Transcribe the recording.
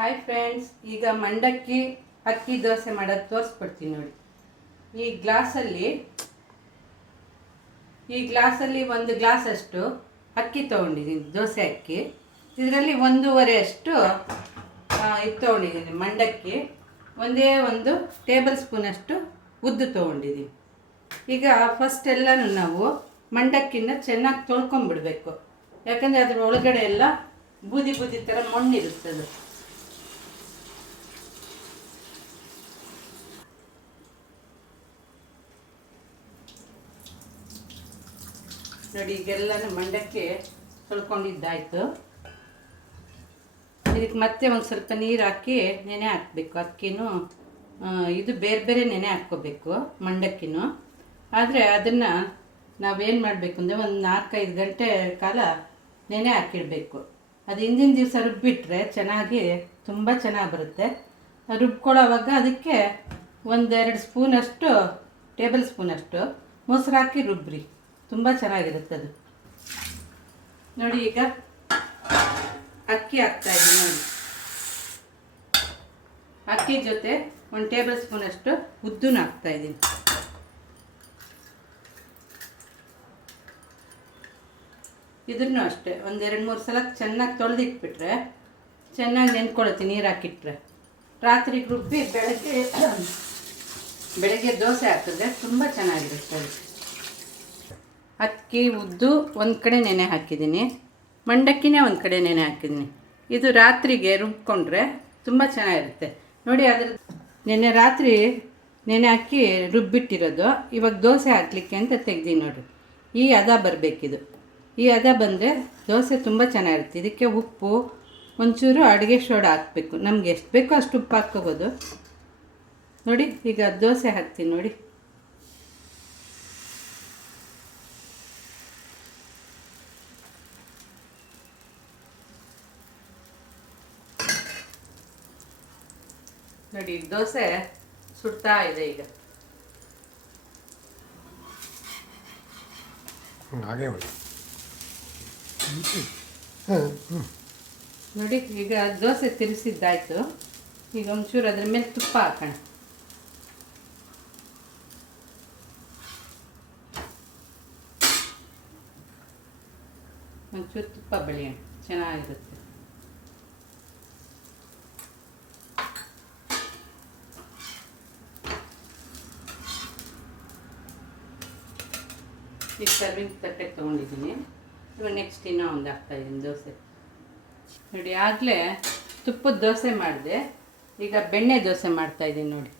Hi friends, ಈಗ ಮಂಡಕ್ಕಿ ಅಕ್ಕಿ ದೋಸೆ ಮಾಡೋದು ತೋರಿಸ್ಕೊಡ್ತೀನಿ ನೋಡಿ. ಈ ಗ್ಲಾಸಲ್ಲಿ ಒಂದು ಗ್ಲಾಸಷ್ಟು ಅಕ್ಕಿ ತೊಗೊಂಡಿದ್ದೀನಿ, ದೋಸೆ ಅಕ್ಕಿ. ಇದರಲ್ಲಿ 1.5 ಅಷ್ಟು ಇದು ತೊಗೊಂಡಿದ್ದೀನಿ ಮಂಡಕ್ಕಿ. ಒಂದು ಟೇಬಲ್ ಸ್ಪೂನಷ್ಟು ಉದ್ದು ತೊಗೊಂಡಿದ್ದೀನಿ. ಈಗ ಫಸ್ಟ್ ಎಲ್ಲನೂ ನಾವು ಮಂಡಕ್ಕಿನ ಚೆನ್ನಾಗಿ ತೊಳ್ಕೊಂಬಿಡ್ಬೇಕು, ಯಾಕಂದರೆ ಅದ್ರ ಒಳಗಡೆ ಎಲ್ಲ ಬೂದಿ ಥರ ಮಣ್ಣಿರುತ್ತದೆ. ನೋಡಿ, ಈಗೆಲ್ಲನೂ ಮಂಡಕ್ಕಿ ತೊಳ್ಕೊಂಡಿದ್ದಾಯಿತು. ಇದಕ್ಕೆ ಮತ್ತೆ ಒಂದು ಸ್ವಲ್ಪ ನೀರು ಹಾಕಿ ನೆನೆ ಹಾಕಬೇಕು. ಅಕ್ಕಿನೂ ಇದು ಬೇರೆ ನೆನೆ ಹಾಕ್ಕೋಬೇಕು, ಮಂಡಕ್ಕಿನೂ. ಆದರೆ ಅದನ್ನು ನಾವೇನು ಮಾಡಬೇಕು ಅಂದರೆ ಒಂದು 4-5 ಗಂಟೆ ಕಾಲ ನೆನೆ ಹಾಕಿಡಬೇಕು. ಅದು ಹಿಂದಿನ ದಿವಸ ರುಬ್ಬಿಟ್ರೆ ತುಂಬ ಚೆನ್ನಾಗಿ ಬರುತ್ತೆ. ರುಬ್ಕೊಳ್ಳೋವಾಗ ಅದಕ್ಕೆ 1-2 ಸ್ಪೂನಷ್ಟು ಟೇಬಲ್ ಸ್ಪೂನಷ್ಟು ಮೊಸರು ಹಾಕಿ ರುಬ್ಬ್ರಿ, ತುಂಬ ಚೆನ್ನಾಗಿರುತ್ತೆ ಅದು. ನೋಡಿ, ಈಗ ಅಕ್ಕಿ ಹಾಕ್ತಾಯಿದ್ದೀನಿ ನೋಡಿ. ಅಕ್ಕಿ ಜೊತೆ 1 ಟೇಬಲ್ ಸ್ಪೂನಷ್ಟು ಉದ್ದನ್ನ ಹಾಕ್ತಾಯಿದ್ದೀನಿ. ಇದನ್ನು ಅಷ್ಟೇ 1-2-3 ಸಲ ಚೆನ್ನಾಗಿ ತೊಳೆದಿಟ್ಬಿಟ್ರೆ ಚೆನ್ನಾಗಿ ನೆನ್ಕೊಳ್ಳುತ್ತೆ. ನೀರು ಹಾಕಿಟ್ರೆ ರಾತ್ರಿಗೆ ರುಬ್ಬಿ ಬೆಳಗ್ಗೆ ದೋಸೆ ಹಾಕಿದ್ರೆ ತುಂಬ ಚೆನ್ನಾಗಿರುತ್ತೆ ಅದು. ಅಕ್ಕಿ ಉದ್ದು ಒಂದು ಕಡೆ ನೆನೆ ಹಾಕಿದ್ದೀನಿ, ಮಂಡಕ್ಕಿನೇ ಒಂದು ಕಡೆ ನೆನೆ ಹಾಕಿದ್ದೀನಿ. ಇದು ರಾತ್ರಿಗೆ ರುಬ್ಕೊಂಡ್ರೆ ತುಂಬ ಚೆನ್ನಾಗಿರುತ್ತೆ ನೋಡಿ. ರಾತ್ರಿ ನೆನೆ ಹಾಕಿ ರುಬ್ಬಿಟ್ಟಿರೋದು ಇವಾಗ ದೋಸೆ ಹಾಕಲಿಕ್ಕೆ ಅಂತ ತೆಗ್ದೀನಿ ನೋಡಿ. ಈ ಹದ ಬರಬೇಕಿದು. ಈ ಹದ ಬಂದರೆ ದೋಸೆ ತುಂಬ ಚೆನ್ನಾಗಿರುತ್ತೆ. ಇದಕ್ಕೆ ಉಪ್ಪು, ಒಂಚೂರು ಅಡುಗೆ ಸೋಡಾ ಹಾಕಬೇಕು. ನಮ್ಗೆ ಎಷ್ಟು ಬೇಕೋ ಅಷ್ಟು ಉಪ್ಪು ಹಾಕ್ಕೋಬೋದು ನೋಡಿ. ಈಗ ದೋಸೆ ಹಾಕ್ತೀನಿ ನೋಡಿ. ನೋಡಿ, ದೋಸೆ ಸುಡ್ತಾ ಇದೆ ಈಗ. ನೋಡಿ, ಈಗ ದೋಸೆ ತಿರ್ಸಿದ್ದಾಯ್ತು. ಈಗ ಒಂಚೂರು ಅದ್ರ ಮೇಲೆ ತುಪ್ಪ ಹಾಕೋಣ. ಒಂಚೂರು ತುಪ್ಪ ಬೆಳೆಯೋಣ, ಚೆನ್ನಾಗಿರುತ್ತೆ. ಈ ಸರ್ವಿಂಗ್ ತಟ್ಟೆಗೆ ತೊಗೊಂಡಿದ್ದೀನಿ. ಇವಾಗ ನೆಕ್ಸ್ಟ್ ಇನ್ನೂ ಒಂದು ಹಾಕ್ತಾಯಿದ್ದೀನಿ ದೋಸೆ ನೋಡಿ. ಆಗಲೇ ತುಪ್ಪದ ದೋಸೆ ಮಾಡಿದೆ, ಈಗ ಬೆಣ್ಣೆ ದೋಸೆ ಮಾಡ್ತಾಯಿದ್ದೀನಿ ನೋಡಿ.